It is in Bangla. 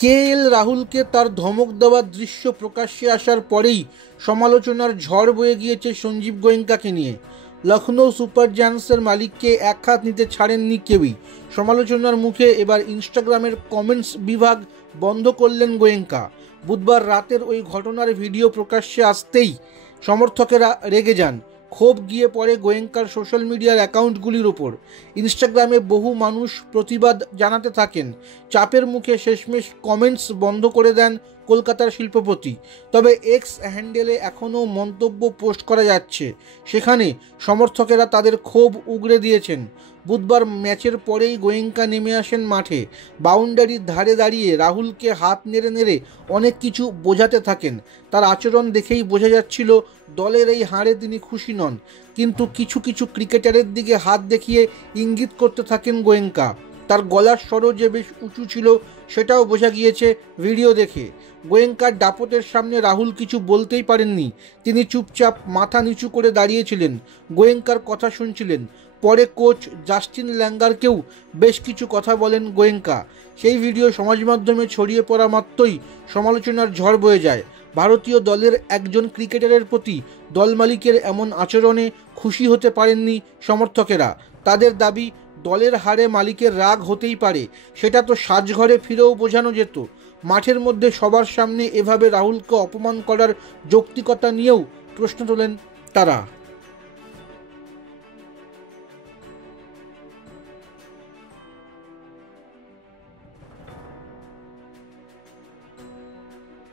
কেএল রাহুলকে তার ধমক দেওয়ার দৃশ্য প্রকাশ্যে আসার পরেই সমালোচনার ঝড় বয়ে গিয়েছে সঞ্জীব গোয়েঙ্কাকে নিয়ে। লখনৌ সুপার জায়ান্টসের মালিককে এক হাত নিতে ছাড়েননি কেউই। সমালোচনার মুখে এবার ইনস্টাগ্রামের কমেন্টস বিভাগ বন্ধ করলেন গোয়েঙ্কা। বুধবার রাতের ওই ঘটনার ভিডিও প্রকাশ্যে আসতেই সমর্থকেরা রেগে যান। ক্ষোভ গিয়ে পড়ে গোয়েঙ্কার সোশ্যাল মিডিয়ার অ্যাকাউন্টগুলির ওপর। ইনস্টাগ্রামে বহু মানুষ প্রতিবাদ জানাতে থাকেন। চাপের মুখে শেষমেশ কমেন্টস বন্ধ করে দেন কলকাতার শিল্পপতি। তবে এক্স হ্যান্ডেলে এখনও মন্তব্য পোস্ট করা যাচ্ছে, সেখানে সমর্থকেরা তাদের ক্ষোভ উগরে দিয়েছেন। বুধবার ম্যাচের পরেই গোয়েঙ্কা নেমে আসেন মাঠে। বাউন্ডারির ধারে দাঁড়িয়ে রাহুলকে হাত নেড়ে নেড়ে অনেক কিছু বোঝাতে থাকেন। তার আচরণ দেখেই বোঝা যাচ্ছিল দলের এই হারে তিনি খুশি নন, কিন্তু কিছু কিছু ক্রিকেটারের দিকে হাত দেখিয়ে ইঙ্গিত করতে থাকেন গোয়েঙ্কা। তার গলার স্বরও যে বেশ উঁচু ছিল সেটাও বোঝা গিয়েছে ভিডিও দেখে। গোয়েঙ্কার দাপটের সামনে রাহুল কিছু বলতেই পারেননি। তিনি চুপচাপ মাথা নিচু করে দাঁড়িয়েছিলেন, গোয়েঙ্কার কথা শুনছিলেন। পরে কোচ জাস্টিন ল্যাঙ্গারকেও বেশ কিছু কথা বলেন গোয়েঙ্কা। সেই ভিডিও সমাজ মাধ্যমে ছড়িয়ে পড়া মাত্রই সমালোচনার ঝড় বয়ে যায়। ভারতীয় দলের একজন ক্রিকেটারের প্রতি দল মালিকের এমন আচরণে খুশি হতে পারেননি সমর্থকেরা। তাদের দাবি, দলের হারে মালিকের রাগ হতেই পারে, সেটা তো সাজঘরে ফিরেও বোঝানো যেত। মাঠের মধ্যে সবার সামনে এভাবে রাহুলকে অপমান করার যৌক্তিকতা নিয়েও প্রশ্ন তোলেন তারা।